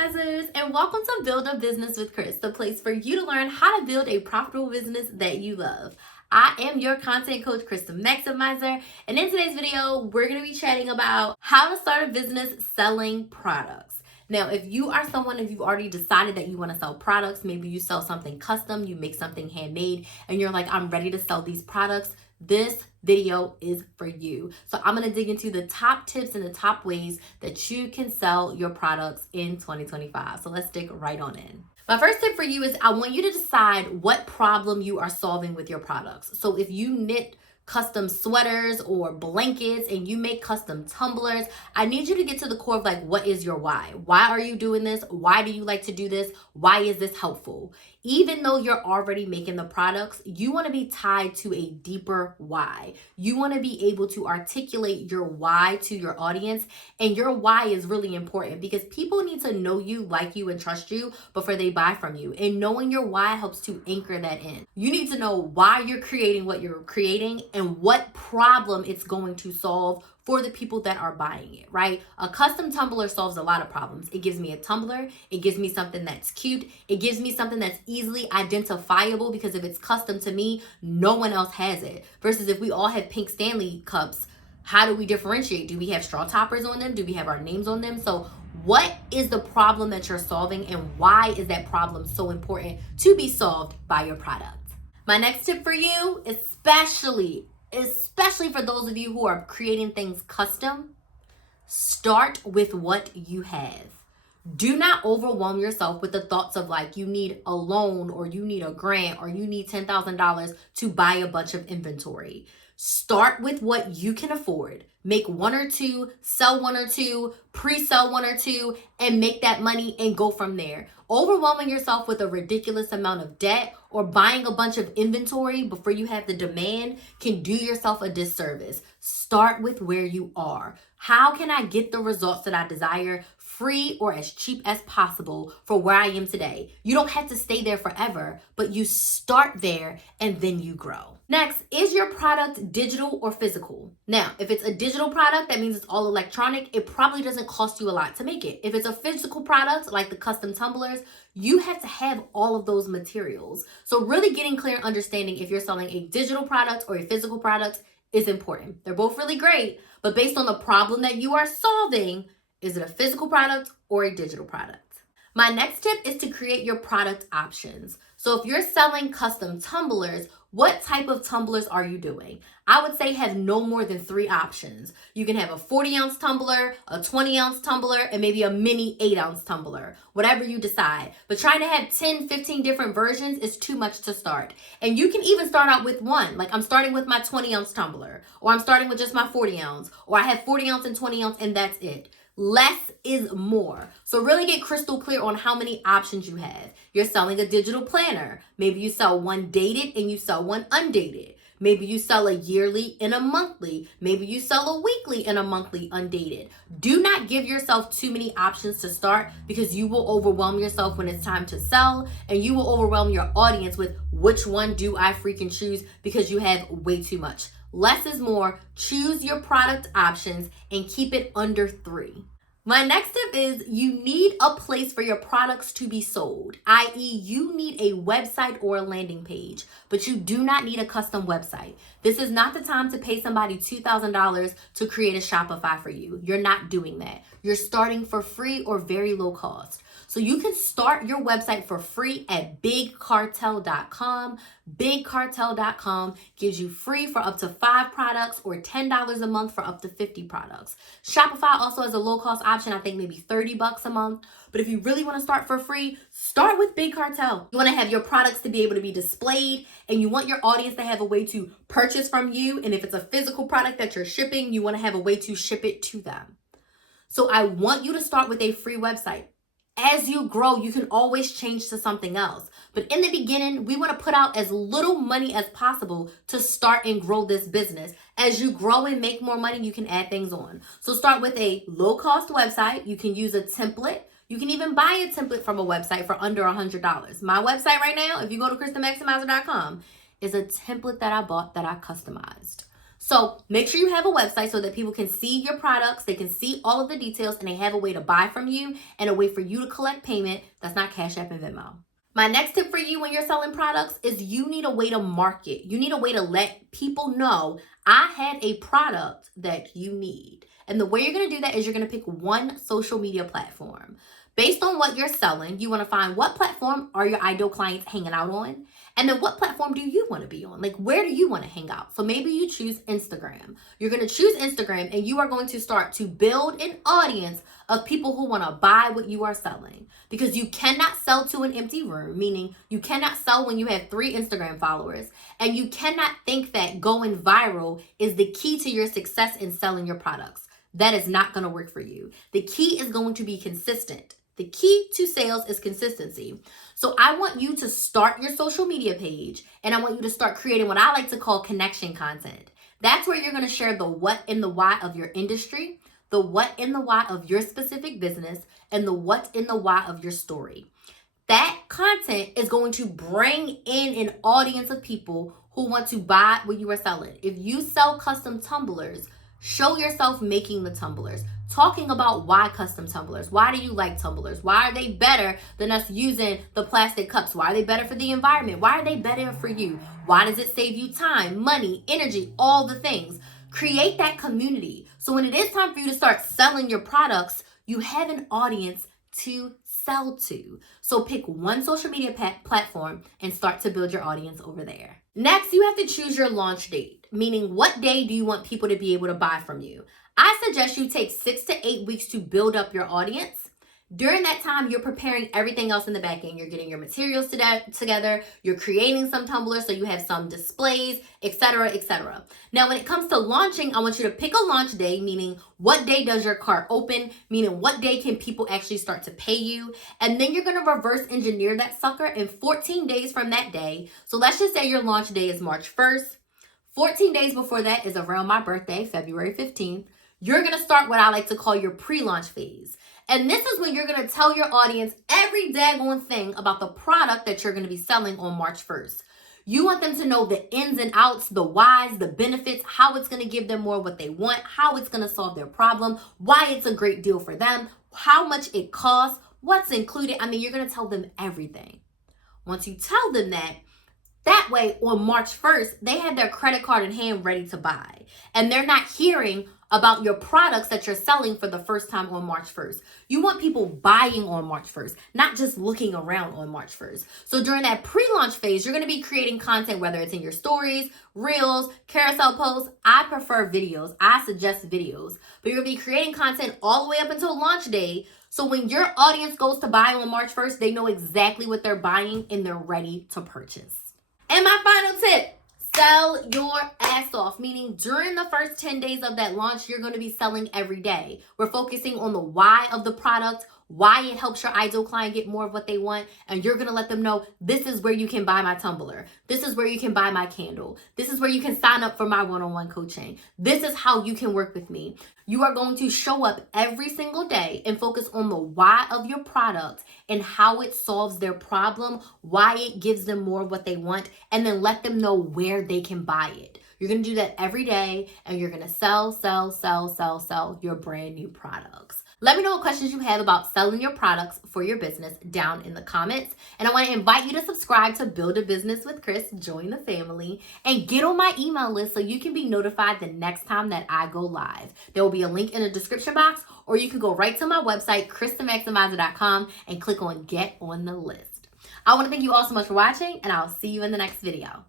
Maximizers, and welcome to Build a Business with Chris, the place for you to learn how to build a profitable business that you love. I am your content coach, Chris the Maximizer, and in today's video, we're going to be chatting about how to start a business selling products. Now, if you've already decided that you want to sell products, maybe you sell something custom, you make something handmade, and you're like, I'm ready to sell these products, this video is for you. So I'm going to dig into the top tips and the top ways that you can sell your products in 2025. So let's dig right on in. My first tip for you is I want you to decide what problem you are solving with your products. So if you knit custom sweaters or blankets and you make custom tumblers, I need you to get to the core of like, what is your why? Why are you doing this? Why do you like to do this? Why is this helpful? Even though you're already making the products, you want to be tied to a deeper why. You want to be able to articulate your why to your audience, and your why is really important because people need to know you, like you, and trust you before they buy from you. And knowing your why helps to anchor that in. You need to know why you're creating what you're creating and what problem it's going to solve for the people that are buying it, right? A custom tumbler solves a lot of problems. It gives me a tumbler. It gives me something that's cute. It gives me something that's easily identifiable because if it's custom to me, no one else has it. Versus if we all have pink Stanley cups, how do we differentiate? Do we have straw toppers on them? Do we have our names on them? So what is the problem that you're solving and why is that problem so important to be solved by your product? My next tip for you, especially for those of you who are creating things custom, start with what you have. Do not overwhelm yourself with the thoughts of like you need a loan or you need a grant or you need $10,000 to buy a bunch of inventory. Start with what you can afford. Make one or two, sell one or two, pre-sell one or two, and make that money and go from there. Overwhelming yourself with a ridiculous amount of debt or buying a bunch of inventory before you have the demand can do yourself a disservice. Start with where you are. How can I get the results that I desire free or as cheap as possible for where I am today? You don't have to stay there forever, but you start there and then you grow. Next, is your product digital or physical? Now, if it's a digital product, that means it's all electronic. It probably doesn't cost you a lot to make it. If it's a physical product, like the custom tumblers, you have to have all of those materials. So really getting clear and understanding if you're selling a digital product or a physical product is important. They're both really great, but based on the problem that you are solving, is it a physical product or a digital product? My next tip is to create your product options. So if you're selling custom tumblers, what type of tumblers are you doing? I would say have no more than 3 options. You can have a 40-ounce tumbler, a 20-ounce tumbler, and maybe a mini 8-ounce tumbler, whatever you decide. But trying to have 10, 15 different versions is too much to start. And you can even start out with one. Like I'm starting with my 20-ounce tumbler, or I'm starting with just my 40-ounce, or I have 40-ounce and 20-ounce, and that's it. Less is more. So really get crystal clear on how many options you have. You're selling a digital planner. Maybe you sell one dated and you sell one undated. Maybe you sell a yearly and a monthly. Maybe you sell a weekly and a monthly undated. Do not give yourself too many options to start because you will overwhelm yourself when it's time to sell, and you will overwhelm your audience with which one do I freaking choose because you have way too much. Less is more. Choose your product options and keep it under 3. My next tip is you need a place for your products to be sold, i.e. you need a website or a landing page, but you do not need a custom website. This is not the time to pay somebody $2,000 to create a Shopify for you. You're not doing that. You're starting for free or very low cost. So you can start your website for free at bigcartel.com. Bigcartel.com gives you free for up to 5 products or $10 a month for up to 50 products. Shopify also has a low cost option, I think maybe $30 a month. But if you really want to start for free, start with Big Cartel. You want to have your products to be able to be displayed, and you want your audience to have a way to purchase from you. And if it's a physical product that you're shipping, you want to have a way to ship it to them. So I want you to start with a free website. As you grow, you can always change to something else. But in the beginning, we want to put out as little money as possible to start and grow this business. As you grow and make more money, you can add things on. So start with a low-cost website. You can use a template. You can even buy a template from a website for under $100. My website right now, if you go to christhemaximizer.com, is a template that I bought that I customized. So make sure you have a website so that people can see your products, they can see all of the details, and they have a way to buy from you and a way for you to collect payment that's not Cash App and Venmo. My next tip for you when you're selling products is you need a way to market. You need a way to let people know I have a product that you need. And the way you're going to do that is you're going to pick one social media platform. Based on what you're selling, you want to find what platform are your ideal clients hanging out on? And then what platform do you want to be on? Like, where do you want to hang out? So maybe you choose Instagram. You're going to choose Instagram and you are going to start to build an audience of people who want to buy what you are selling. Because you cannot sell to an empty room, meaning you cannot sell when you have 3 Instagram followers. And you cannot think that going viral is the key to your success in selling your products. That is not going to work for you. The key is going to be consistent. The key to sales is consistency. So I want you to start your social media page and I want you to start creating what I like to call connection content. That's where you're going to share the what and the why of your industry, the what and the why of your specific business, and the what and the why of your story. That content is going to bring in an audience of people who want to buy what you are selling. If you sell custom tumblers, show yourself making the tumblers, talking about why custom tumblers. Why do you like tumblers? Why are they better than us using the plastic cups? Why are they better for the environment? Why are they better for you? Why does it save you time, money, energy, all the things? Create that community. So when it is time for you to start selling your products, you have an audience to sell to. So pick one social media platform and start to build your audience over there. Next, you have to choose your launch date, meaning what day do you want people to be able to buy from you? I suggest you take 6 to 8 weeks to build up your audience. During that time, you're preparing everything else in the back end. You're getting your materials together. You're creating some tumblers so you have some displays, etc., etc. Now, when it comes to launching, I want you to pick a launch day, meaning what day does your cart open, meaning what day can people actually start to pay you. And then you're going to reverse engineer that sucker in 14 days from that day. So let's just say your launch day is March 1st. 14 days before that is around my birthday, February 15th. You're going to start what I like to call your pre-launch phase. And this is when you're going to tell your audience every daggone thing about the product that you're going to be selling on March 1st. You want them to know the ins and outs, the whys, the benefits, how it's going to give them more what they want, how it's going to solve their problem, why it's a great deal for them, how much it costs, what's included. I mean, you're going to tell them everything. Once you tell them that way on March 1st, they have their credit card in hand ready to buy. And they're not hearing about your products that you're selling for the first time on March 1st. You want people buying on March 1st, not just looking around on March 1st. So during that pre-launch phase, you're going to be creating content, whether it's in your stories, reels, carousel posts. I prefer videos. I suggest videos. But you're going to be creating content all the way up until launch day. So when your audience goes to buy on March 1st, they know exactly what they're buying and they're ready to purchase. And my final tip, sell your ass off, meaning during the first 10 days of that launch, you're going to be selling every day. We're focusing on the why of the product, why it helps your ideal client get more of what they want, and you're going to let them know this is where you can buy my tumbler. This is where you can buy my candle. This is where you can sign up for my one-on-one coaching. This is how you can work with me. You are going to show up every single day and focus on the why of your product and how it solves their problem, why it gives them more of what they want, and then let them know where they can buy it. You're going to do that every day, and you're going to sell your brand new products. Let me know what questions you have about selling your products for your business down in the comments. And I want to invite you to subscribe to Build a Business with Chris, join the family, and get on my email list so you can be notified the next time that I go live. There will be a link in the description box, or you can go right to my website, ChrisTheMaximizer.com, and click on Get on the List. I want to thank you all so much for watching, and I'll see you in the next video.